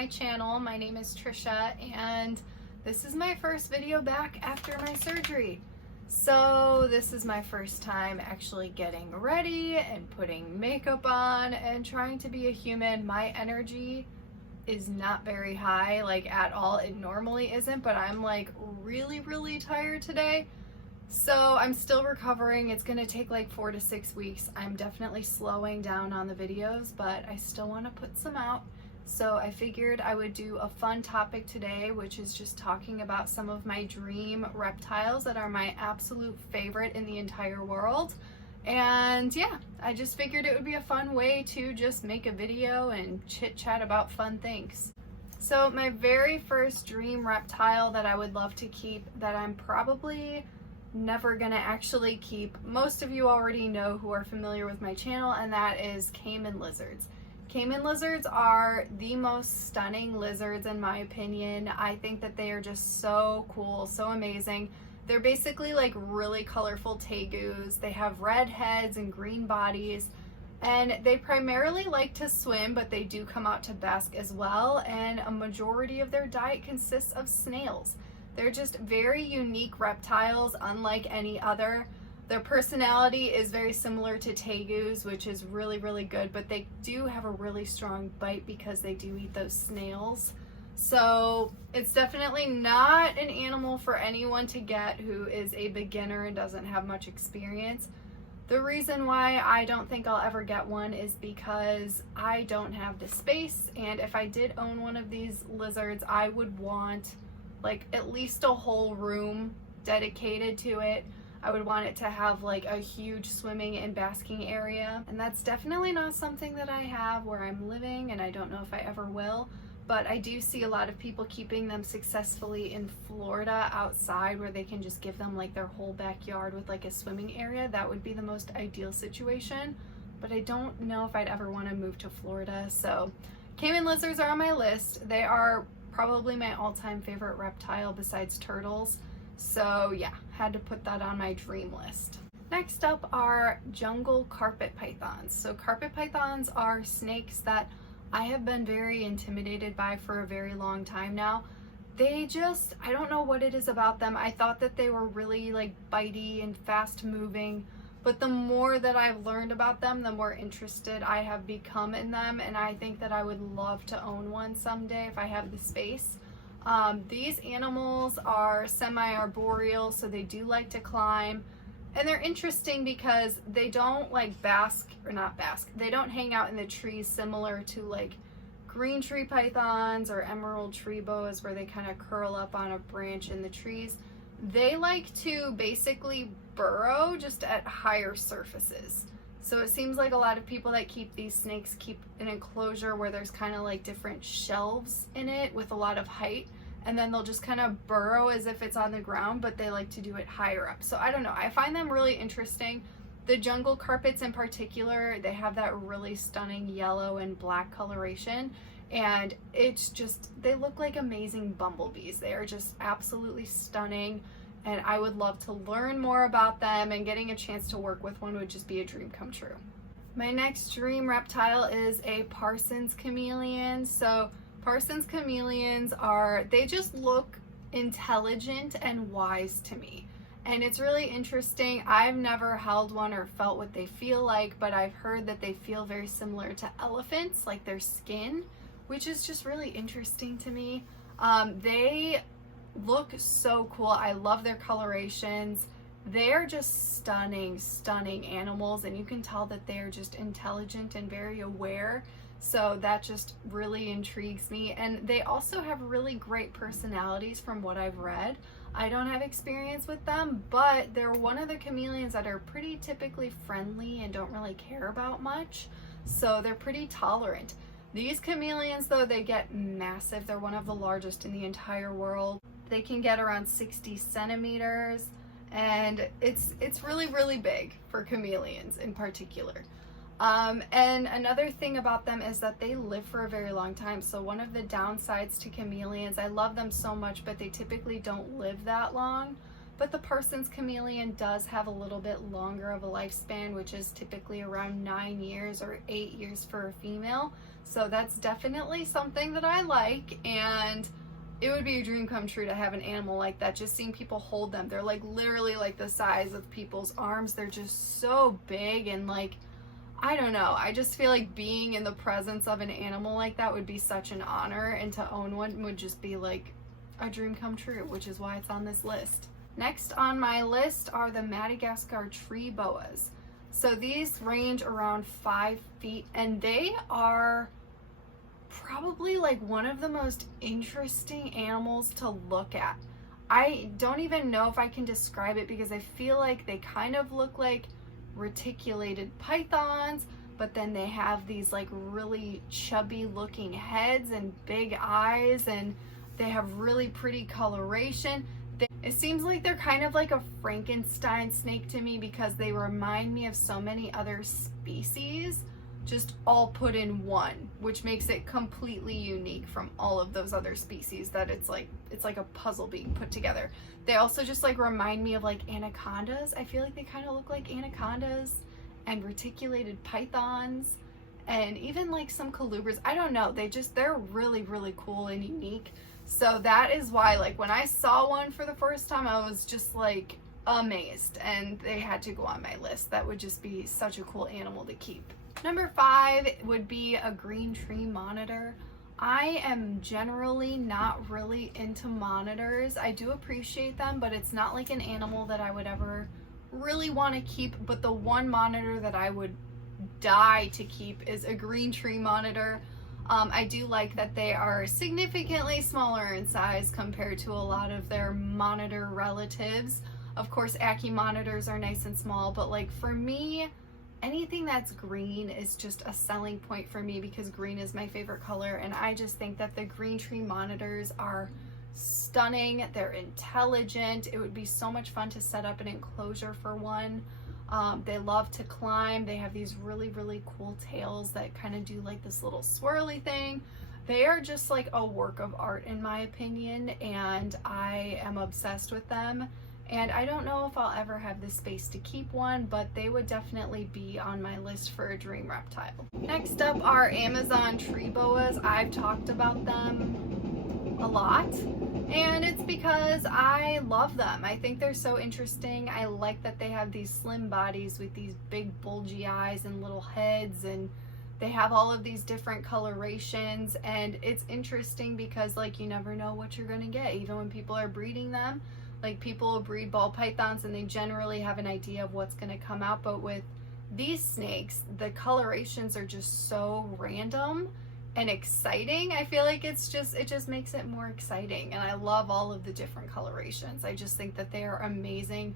my channel. My name is Trisha and this is my first video back after my surgery. So this is my first time actually getting ready and putting makeup on and trying to be a human. My energy is not very high, like at all. It normally isn't, but I'm like really tired today. So I'm still recovering. It's gonna take like 4 to 6 weeks. I'm definitely slowing down on the videos, but I still want to put some out. So I figured I would do a fun topic today, which is just talking about some of my dream reptiles that are my absolute favorite in the entire world. And yeah, I just figured it would be a fun way to just make a video and chit chat about fun things. So my very first dream reptile that I would love to keep, that I'm probably never gonna actually keep, most of you already know who are familiar with my channel, and that is Caiman lizards. Caiman lizards are the most stunning lizards in my opinion. I think that they are just so cool, so amazing. They're basically like really colorful tegus. They have red heads and green bodies, and they primarily like to swim, but they do come out to bask as well, and a majority of their diet consists of snails. They're just very unique reptiles, unlike any other. Their personality is very similar to tegus, which is really good, but they do have a really strong bite because they do eat those snails. So it's definitely not an animal for anyone to get who is a beginner and doesn't have much experience. The reason why I don't think I'll ever get one is because I don't have the space, and if I did own one of these lizards, I would want like at least a whole room dedicated to it. I would want it to have like a huge swimming and basking area, and that's definitely not something that I have where I'm living, and I don't know if I ever will. But I do see a lot of people keeping them successfully in Florida outside, where they can just give them like their whole backyard with like a swimming area. That would be the most ideal situation, but I don't know if I'd ever want to move to Florida. So Caiman lizards are on my list. They are probably my all-time favorite reptile besides turtles. So yeah, had to put that on my dream list. Next up are jungle carpet pythons. So carpet pythons are snakes that I have been very intimidated by for a very long time now. They just, I don't know what it is about them. I thought that they were really like bitey and fast moving, but the more that I've learned about them, the more interested I have become in them, and I think that I would love to own one someday if I have the space. These animals are semi-arboreal, so they do like to climb, and they're interesting because they don't like they don't hang out in the trees similar to like green tree pythons or emerald tree boas, where they kind of curl up on a branch in the trees. They like to basically burrow just at higher surfaces. So it seems like a lot of people that keep these snakes keep an enclosure where there's kind of like different shelves in it with a lot of height, and then they'll just kind of burrow as if it's on the ground, but they like to do it higher up. So I don't know, I find them really interesting. The jungle carpets in particular, they have that really stunning yellow and black coloration, and it's just, they look like amazing bumblebees. They are just absolutely stunning, and I would love to learn more about them, and getting a chance to work with one would just be a dream come true. My next dream reptile is a Parson's chameleon. So Parson's chameleons they just look intelligent and wise to me. And it's really interesting. I've never held one or felt what they feel like, but I've heard that they feel very similar to elephants, like their skin, which is just really interesting to me. They look so cool. I love their colorations. They're just stunning animals, and you can tell that they're just intelligent and very aware. So that just really intrigues me. And they also have really great personalities from what I've read. I don't have experience with them, but they're one of the chameleons that are pretty typically friendly and don't really care about much. So they're pretty tolerant. These chameleons though, they get massive. They're one of the largest in the entire world. They can get around 60 centimeters, and it's really big for chameleons in particular. And another thing about them is that they live for a very long time. So one of the downsides to chameleons, I love them so much, but they typically don't live that long but the Parson's chameleon does have a little bit longer of a lifespan, which is typically around 9 years or 8 years for a female. So that's definitely something that I like, and it would be a dream come true to have an animal like that. Just seeing people hold them, they're like literally like the size of people's arms. They're just so big, and like, I don't know, I just feel like being in the presence of an animal like that would be such an honor, and to own one would just be like a dream come true, which is why it's on this list. Next on my list are the Madagascar tree boas. So these range around 5 feet, and they are probably like one of the most interesting animals to look at. I don't even know if I can describe it, because I feel like they kind of look like reticulated pythons, but then they have these like really chubby looking heads and big eyes, and they have really pretty coloration. It seems like they're kind of like a Frankenstein snake to me, because they remind me of so many other species just all put in one, which makes it completely unique from all of those other species, that it's like a puzzle being put together. They also just like remind me of like anacondas. I feel like they kind of look like anacondas and reticulated pythons, and even like some colubras. I don't know, they're really, really cool and unique. So that is why, like, when I saw one for the first time, I was just like amazed, and they had to go on my list. That would just be such a cool animal to keep. Number 5 would be a green tree monitor. I am generally not really into monitors. I do appreciate them, but it's not like an animal that I would ever really want to keep. But the one monitor that I would die to keep is a green tree monitor. I do like that they are significantly smaller in size compared to a lot of their monitor relatives. Of course, Ackie monitors are nice and small, but like for me, anything that's green is just a selling point for me, because green is my favorite color, and I just think that the green tree monitors are stunning. They're intelligent. It would be so much fun to set up an enclosure for one. They love to climb. They have these really, really cool tails that kind of do like this little swirly thing. They are just like a work of art in my opinion, and I am obsessed with them. And I don't know if I'll ever have the space to keep one, but they would definitely be on my list for a dream reptile. Next up are Amazon tree boas. I've talked about them a lot, and it's because I love them. I think they're so interesting. I like that they have these slim bodies with these big bulgy eyes and little heads, and they have all of these different colorations, and it's interesting because like you never know what you're gonna get, even when people are breeding them. Like, people will breed ball pythons and they generally have an idea of what's going to come out, but with these snakes, the colorations are just so random and exciting. I feel like it just makes it more exciting, and I love all of the different colorations. I just think that they are amazing.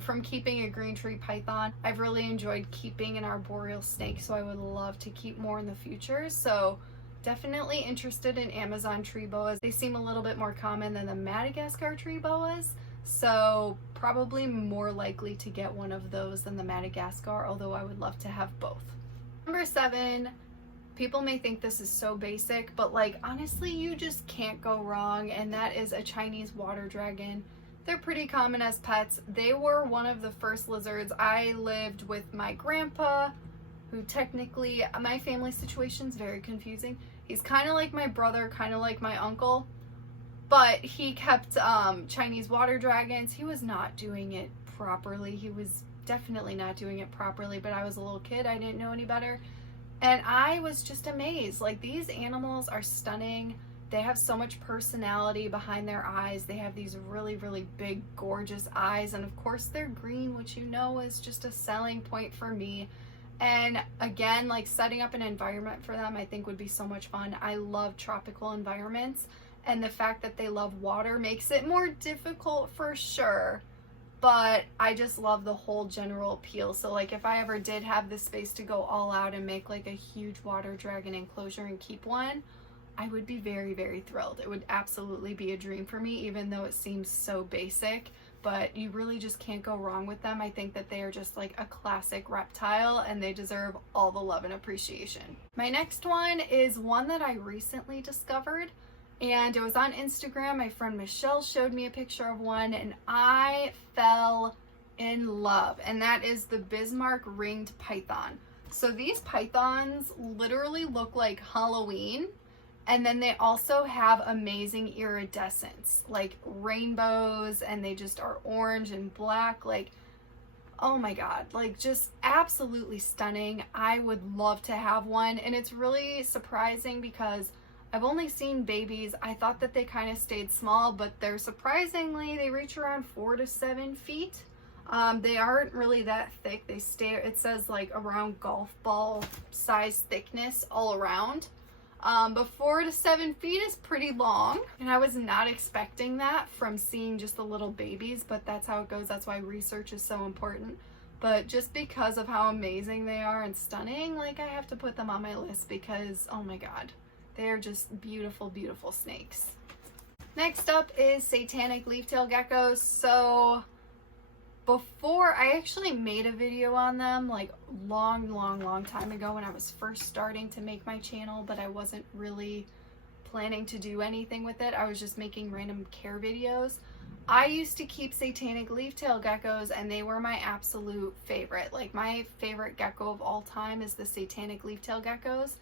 From keeping a green tree python, I've really enjoyed keeping an arboreal snake, so I would love to keep more in the future. So definitely interested in Amazon tree boas. They seem a little bit more common than the Madagascar tree boas, so probably more likely to get one of those than the Madagascar, although I would love to have both. Number 7, people may think this is so basic, but like honestly you just can't go wrong, and that is a Chinese water dragon. They're pretty common as pets. They were one of the first lizards. I lived with my grandpa, who technically, my family situation's very confusing. He's kind of like my brother, kind of like my uncle, but he kept Chinese water dragons. He was not doing it properly. He was definitely not doing it properly, but I was a little kid. I didn't know any better. And I was just amazed. Like, these animals are stunning. They have so much personality behind their eyes. They have these really, really big, gorgeous eyes. And of course they're green, which you know is just a selling point for me. And again, like, setting up an environment for them I think would be so much fun. I love tropical environments, and the fact that they love water makes it more difficult for sure, but I just love the whole general appeal. So like, if I ever did have the space to go all out and make like a huge water dragon enclosure and keep one, I would be very, very thrilled. It would absolutely be a dream for me, even though it seems so basic. But you really just can't go wrong with them. I think that they are just like a classic reptile, and they deserve all the love and appreciation. My next one is one that I recently discovered, and it was on Instagram. My friend Michelle showed me a picture of one and I fell in love, and that is the Bismarck ringed python. So these pythons literally look like Halloween, and then they also have amazing iridescence, like rainbows, and they just are orange and black. Like, oh my god, like just absolutely stunning. I would love to have one, and it's really surprising because I've only seen babies. I thought that they kind of stayed small, but they're surprisingly, they reach around 4 to 7 feet. They aren't really that thick. They stay, it says like around golf ball size thickness all around. But 4 to 7 feet is pretty long, and I was not expecting that from seeing just the little babies, but that's how it goes. That's why research is so important. But just because of how amazing they are and stunning, like I have to put them on my list because, oh my god, they're just beautiful, beautiful snakes. Next up is Satanic leaf-tailed geckos. So before, I actually made a video on them like long time ago when I was first starting to make my channel, but I wasn't really planning to do anything with it. I was just making random care videos. I used to keep Satanic leaf-tailed geckos, and they were my absolute favorite. Like, my favorite gecko of all time is the Satanic leaf-tailed geckos.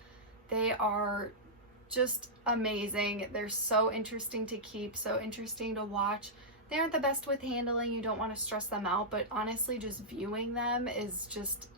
They are just amazing. They're so interesting to keep, so interesting to watch. They aren't the best with handling. You don't want to stress them out, but honestly, just viewing them is just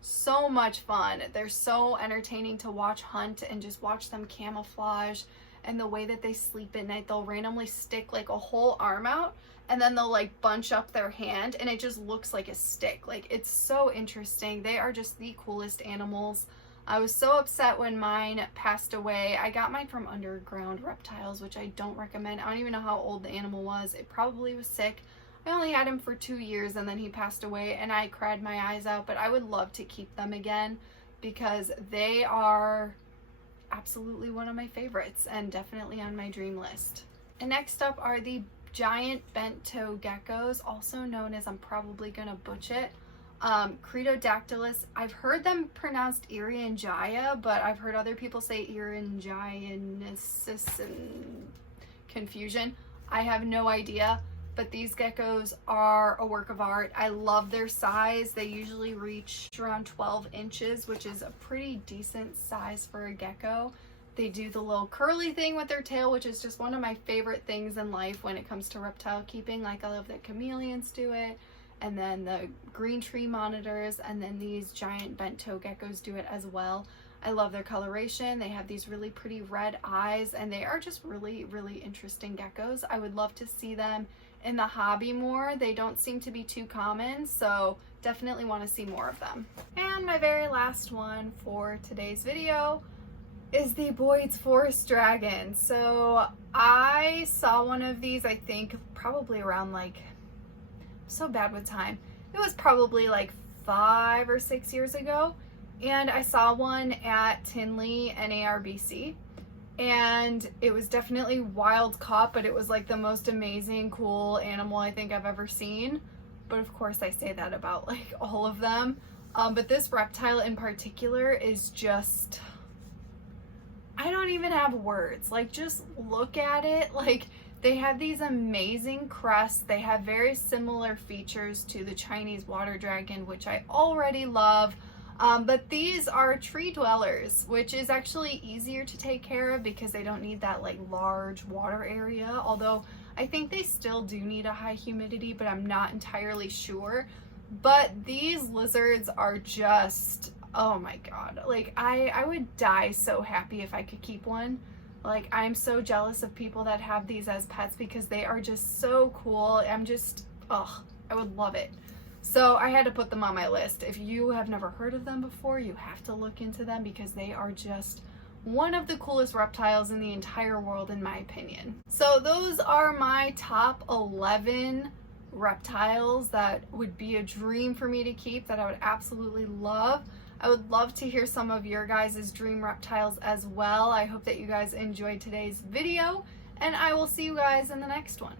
so much fun. They're so entertaining to watch hunt and just watch them camouflage, and the way that they sleep at night. They'll randomly stick like a whole arm out, and then they'll like bunch up their hand, and it just looks like a stick. Like, it's so interesting. They are just the coolest animals. I was so upset when mine passed away. I got mine from Underground Reptiles, which I don't recommend. I don't even know how old the animal was. It probably was sick. I only had him for 2 years, and then he passed away, and I cried my eyes out, but I would love to keep them again because they are absolutely one of my favorites and definitely on my dream list. And next up are the giant bent toe geckos, also known as, I'm probably gonna butcher it, Cretodactylus. I've heard them pronounced Irianjaya, but I've heard other people say Irianjayensis and confusion. I have no idea, but these geckos are a work of art. I love their size. They usually reach around 12 inches, which is a pretty decent size for a gecko. They do the little curly thing with their tail, which is just one of my favorite things in life when it comes to reptile keeping. Like, I love that chameleons do it, and then the green tree monitors, and then these giant bent toe geckos do it as well. I love their coloration. They have these really pretty red eyes, and they are just really interesting geckos. I would love to see them in the hobby more. They don't seem to be too common, so definitely want to see more of them. And my very last one for today's video is the Boyd's Forest Dragon. So I saw one of these, I think probably around, like, so bad with time, it was probably like 5 or 6 years ago, and I saw one at Tinley NARBC, and it was definitely wild caught, but it was like the most amazing cool animal I think I've ever seen. But of course I say that about like all of them, but this reptile in particular is just, I don't even have words. Like, just look at it. Like, they have these amazing crests. They have very similar features to the Chinese water dragon, which I already love. But these are tree dwellers, which is actually easier to take care of because they don't need that like large water area. Although I think they still do need a high humidity, but I'm not entirely sure. But these lizards are just, oh my god. Like, I would die so happy if I could keep one. Like, I'm so jealous of people that have these as pets because they are just so cool. I'm just, ugh, I would love it. So I had to put them on my list. If you have never heard of them before, you have to look into them because they are just one of the coolest reptiles in the entire world, in my opinion. So those are my top 11 reptiles that would be a dream for me to keep, that I would absolutely love. I would love to hear some of your guys' dream reptiles as well. I hope that you guys enjoyed today's video, and I will see you guys in the next one.